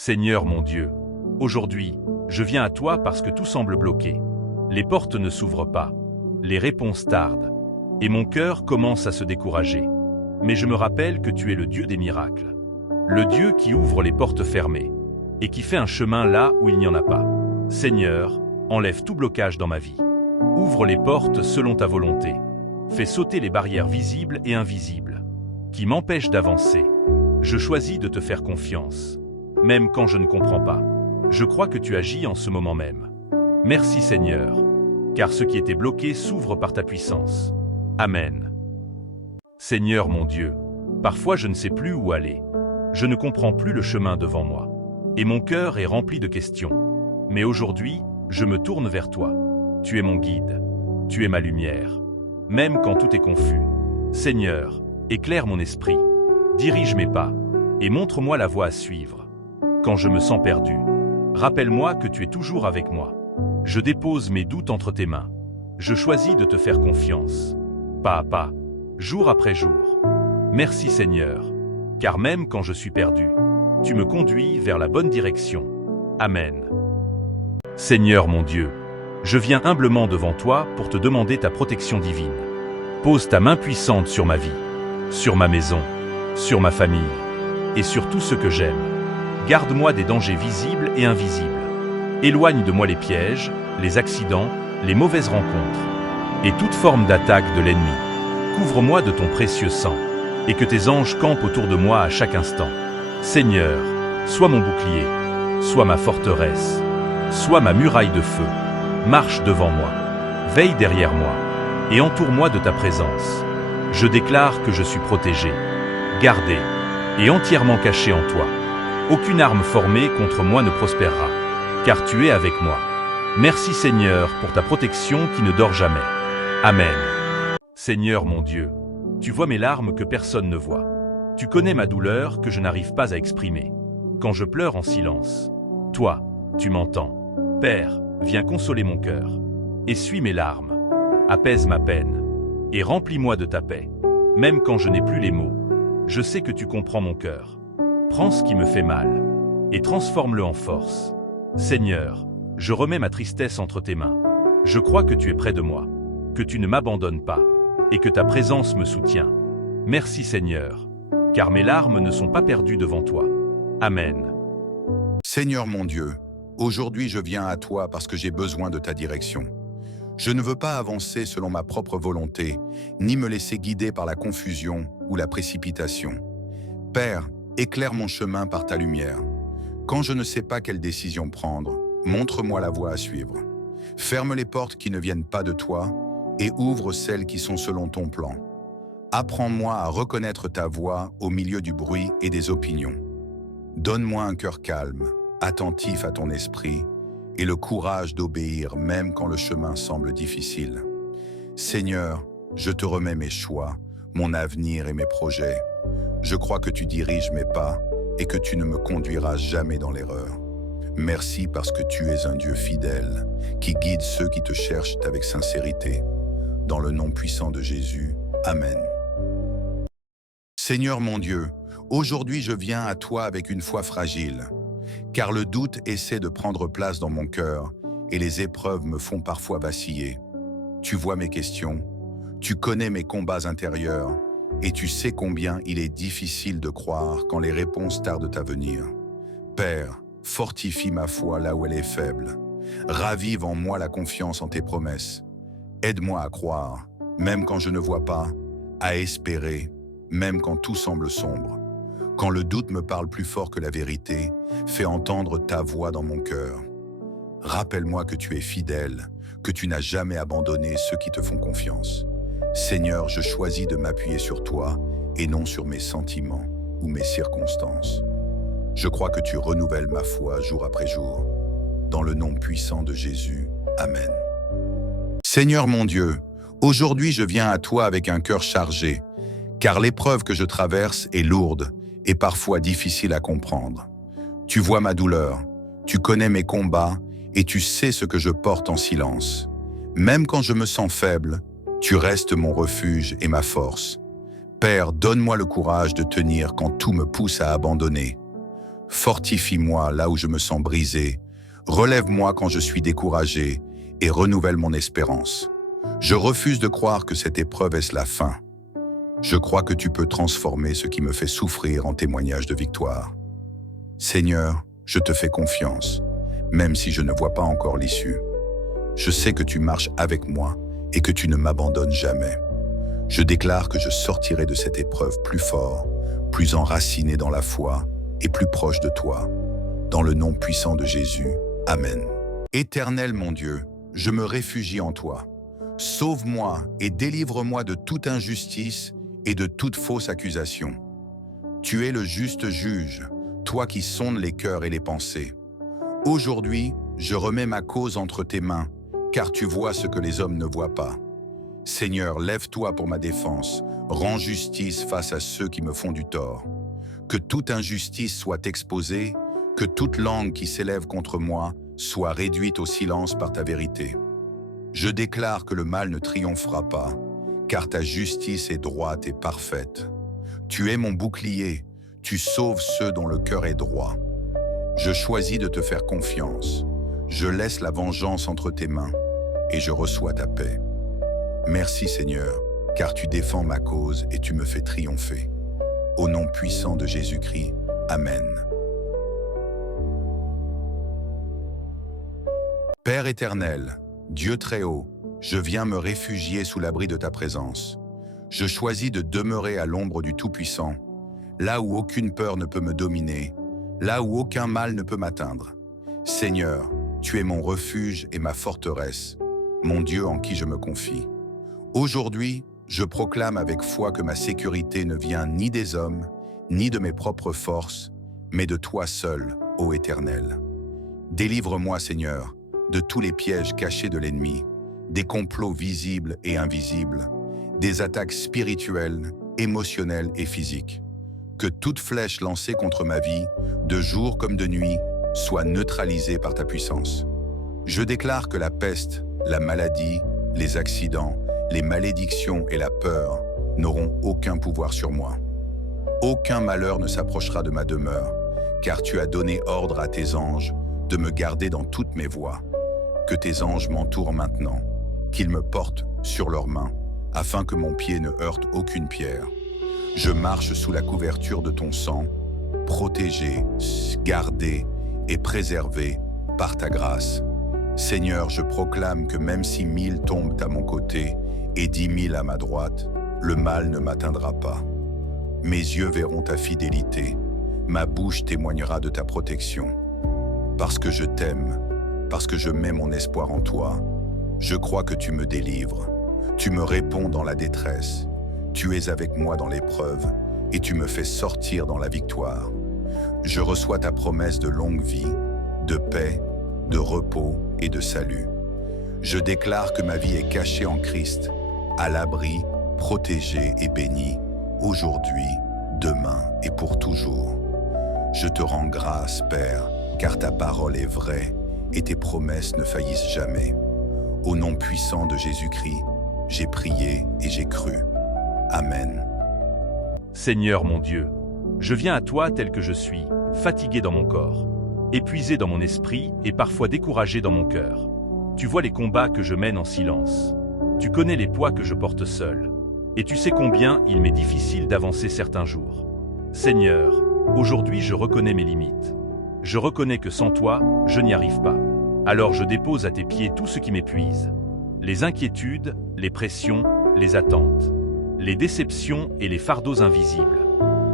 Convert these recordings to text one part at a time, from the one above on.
Seigneur mon Dieu, aujourd'hui, je viens à toi parce que tout semble bloqué. Les portes ne s'ouvrent pas, les réponses tardent, et mon cœur commence à se décourager. Mais je me rappelle que tu es le Dieu des miracles, le Dieu qui ouvre les portes fermées, et qui fait un chemin là où il n'y en a pas. Seigneur, enlève tout blocage dans ma vie. Ouvre les portes selon ta volonté. Fais sauter les barrières visibles et invisibles, qui m'empêchent d'avancer. Je choisis de te faire confiance, même quand je ne comprends pas. Je crois que tu agis en ce moment même. Merci Seigneur, car ce qui était bloqué s'ouvre par ta puissance. Amen. Seigneur mon Dieu, parfois je ne sais plus où aller. Je ne comprends plus le chemin devant moi. Et mon cœur est rempli de questions. Mais aujourd'hui, je me tourne vers toi. Tu es mon guide. Tu es ma lumière. Même quand tout est confus. Seigneur, éclaire mon esprit. Dirige mes pas. Et montre-moi la voie à suivre. Quand je me sens perdu, rappelle-moi que tu es toujours avec moi. Je dépose mes doutes entre tes mains. Je choisis de te faire confiance. Pas à pas, jour après jour. Merci Seigneur, car même quand je suis perdu, tu me conduis vers la bonne direction. Amen. Seigneur mon Dieu, je viens humblement devant toi pour te demander ta protection divine. Pose ta main puissante sur ma vie, sur ma maison, sur ma famille et sur tout ce que j'aime. Garde-moi des dangers visibles et invisibles. Éloigne de moi les pièges, les accidents, les mauvaises rencontres et toute forme d'attaque de l'ennemi. Couvre-moi de ton précieux sang et que tes anges campent autour de moi à chaque instant. Seigneur, sois mon bouclier, sois ma forteresse, sois ma muraille de feu. Marche devant moi, veille derrière moi et entoure-moi de ta présence. Je déclare que je suis protégé, gardé et entièrement caché en toi. Aucune arme formée contre moi ne prospérera, car tu es avec moi. Merci Seigneur pour ta protection qui ne dort jamais. Amen. Seigneur mon Dieu, tu vois mes larmes que personne ne voit. Tu connais ma douleur que je n'arrive pas à exprimer. Quand je pleure en silence, toi, tu m'entends. Père, viens consoler mon cœur. Essuie mes larmes, apaise ma peine et remplis-moi de ta paix. Même quand je n'ai plus les mots, je sais que tu comprends mon cœur. Prends ce qui me fait mal et transforme-le en force. Seigneur, je remets ma tristesse entre tes mains. Je crois que tu es près de moi, que tu ne m'abandonnes pas et que ta présence me soutient. Merci Seigneur, car mes larmes ne sont pas perdues devant toi. Amen. Seigneur mon Dieu, aujourd'hui je viens à toi parce que j'ai besoin de ta direction. Je ne veux pas avancer selon ma propre volonté, ni me laisser guider par la confusion ou la précipitation. Père, éclaire mon chemin par ta lumière. Quand je ne sais pas quelle décision prendre, montre-moi la voie à suivre. Ferme les portes qui ne viennent pas de toi et ouvre celles qui sont selon ton plan. Apprends-moi à reconnaître ta voix au milieu du bruit et des opinions. Donne-moi un cœur calme, attentif à ton esprit et le courage d'obéir même quand le chemin semble difficile. Seigneur, je te remets mes choix, mon avenir et mes projets. Je crois que tu diriges mes pas et que tu ne me conduiras jamais dans l'erreur. Merci parce que tu es un Dieu fidèle qui guide ceux qui te cherchent avec sincérité. Dans le nom puissant de Jésus, Amen. Seigneur mon Dieu, aujourd'hui je viens à toi avec une foi fragile, car le doute essaie de prendre place dans mon cœur et les épreuves me font parfois vaciller. Tu vois mes questions, tu connais mes combats intérieurs et tu sais combien il est difficile de croire quand les réponses tardent à venir. Père, fortifie ma foi là où elle est faible. Ravive en moi la confiance en tes promesses. Aide-moi à croire, même quand je ne vois pas, à espérer, même quand tout semble sombre. Quand le doute me parle plus fort que la vérité, fais entendre ta voix dans mon cœur. Rappelle-moi que tu es fidèle, que tu n'as jamais abandonné ceux qui te font confiance. Seigneur, je choisis de m'appuyer sur toi et non sur mes sentiments ou mes circonstances. Je crois que tu renouvelles ma foi jour après jour. Dans le nom puissant de Jésus, Amen. Seigneur mon Dieu, aujourd'hui je viens à toi avec un cœur chargé, car l'épreuve que je traverse est lourde et parfois difficile à comprendre. Tu vois ma douleur, tu connais mes combats et tu sais ce que je porte en silence. Même quand je me sens faible, tu restes mon refuge et ma force. Père, donne-moi le courage de tenir quand tout me pousse à abandonner. Fortifie-moi là où je me sens brisé, relève-moi quand je suis découragé et renouvelle mon espérance. Je refuse de croire que cette épreuve est la fin. Je crois que tu peux transformer ce qui me fait souffrir en témoignage de victoire. Seigneur, je te fais confiance, même si je ne vois pas encore l'issue. Je sais que tu marches avec moi et que tu ne m'abandonnes jamais. Je déclare que je sortirai de cette épreuve plus fort, plus enraciné dans la foi et plus proche de toi. Dans le nom puissant de Jésus. Amen. Éternel mon Dieu, je me réfugie en toi. Sauve-moi et délivre-moi de toute injustice et de toute fausse accusation. Tu es le juste juge, toi qui sondes les cœurs et les pensées. Aujourd'hui, je remets ma cause entre tes mains, car tu vois ce que les hommes ne voient pas. Seigneur, lève-toi pour ma défense, rends justice face à ceux qui me font du tort. Que toute injustice soit exposée, que toute langue qui s'élève contre moi soit réduite au silence par ta vérité. Je déclare que le mal ne triomphera pas, car ta justice est droite et parfaite. Tu es mon bouclier, tu sauves ceux dont le cœur est droit. Je choisis de te faire confiance. Je laisse la vengeance entre tes mains et je reçois ta paix. Merci Seigneur, car tu défends ma cause et tu me fais triompher. Au nom puissant de Jésus-Christ, Amen. Père éternel, Dieu très haut, je viens me réfugier sous l'abri de ta présence. Je choisis de demeurer à l'ombre du Tout-Puissant, là où aucune peur ne peut me dominer, là où aucun mal ne peut m'atteindre. Seigneur, tu es mon refuge et ma forteresse, mon Dieu en qui je me confie. Aujourd'hui, je proclame avec foi que ma sécurité ne vient ni des hommes, ni de mes propres forces, mais de toi seul, ô Éternel. Délivre-moi, Seigneur, de tous les pièges cachés de l'ennemi, des complots visibles et invisibles, des attaques spirituelles, émotionnelles et physiques. Que toute flèche lancée contre ma vie, de jour comme de nuit, soit neutralisée par ta puissance. Je déclare que la peste, la maladie, les accidents, les malédictions et la peur n'auront aucun pouvoir sur moi. Aucun malheur ne s'approchera de ma demeure, car tu as donné ordre à tes anges de me garder dans toutes mes voies. Que tes anges m'entourent maintenant, qu'ils me portent sur leurs mains, afin que mon pied ne heurte aucune pierre. Je marche sous la couverture de ton sang, protégé, gardé et préservé par ta grâce. Seigneur, je proclame que même si 1000 tombent à mon côté et 10 000 à ma droite, le mal ne m'atteindra pas. Mes yeux verront ta fidélité, ma bouche témoignera de ta protection. Parce que je t'aime, parce que je mets mon espoir en toi, je crois que tu me délivres. Tu me réponds dans la détresse. Tu es avec moi dans l'épreuve et tu me fais sortir dans la victoire. Je reçois ta promesse de longue vie, de paix, de repos et de salut. Je déclare que ma vie est cachée en Christ, à l'abri, protégée et bénie, aujourd'hui, demain et pour toujours. Je te rends grâce, Père, car ta parole est vraie et tes promesses ne faillissent jamais. Au nom puissant de Jésus-Christ, j'ai prié et j'ai cru. Amen. Seigneur mon Dieu, je viens à toi tel que je suis, fatigué dans mon corps, épuisé dans mon esprit et parfois découragé dans mon cœur. Tu vois les combats que je mène en silence. Tu connais les poids que je porte seul. Et tu sais combien il m'est difficile d'avancer certains jours. Seigneur, aujourd'hui je reconnais mes limites. Je reconnais que sans toi, je n'y arrive pas. Alors je dépose à tes pieds tout ce qui m'épuise. Les inquiétudes, les pressions, les attentes, les déceptions et les fardeaux invisibles.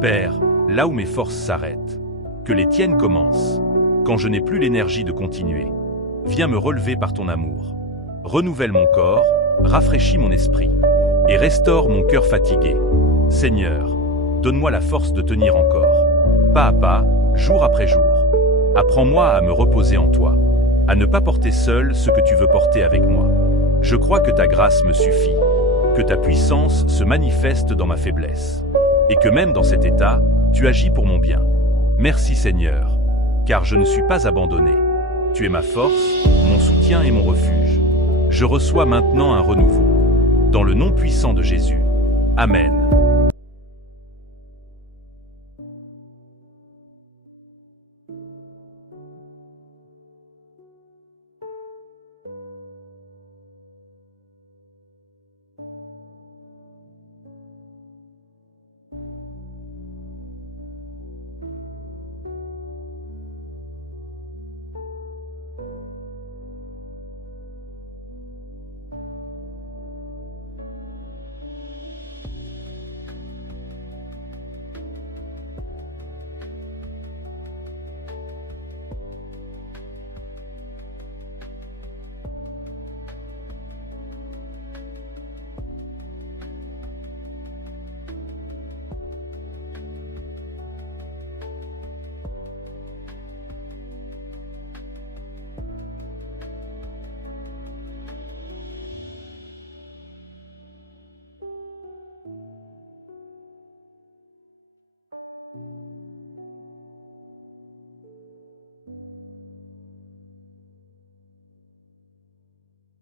Père, là où mes forces s'arrêtent, que les tiennes commencent. Quand je n'ai plus l'énergie de continuer, viens me relever par ton amour. Renouvelle mon corps, rafraîchis mon esprit et restaure mon cœur fatigué. Seigneur, donne-moi la force de tenir encore, pas à pas, jour après jour. Apprends-moi à me reposer en toi, à ne pas porter seul ce que tu veux porter avec moi. Je crois que ta grâce me suffit, que ta puissance se manifeste dans ma faiblesse, et que même dans cet état, tu agis pour mon bien. Merci Seigneur, car je ne suis pas abandonné. Tu es ma force, mon soutien et mon refuge. Je reçois maintenant un renouveau. Dans le nom puissant de Jésus. Amen.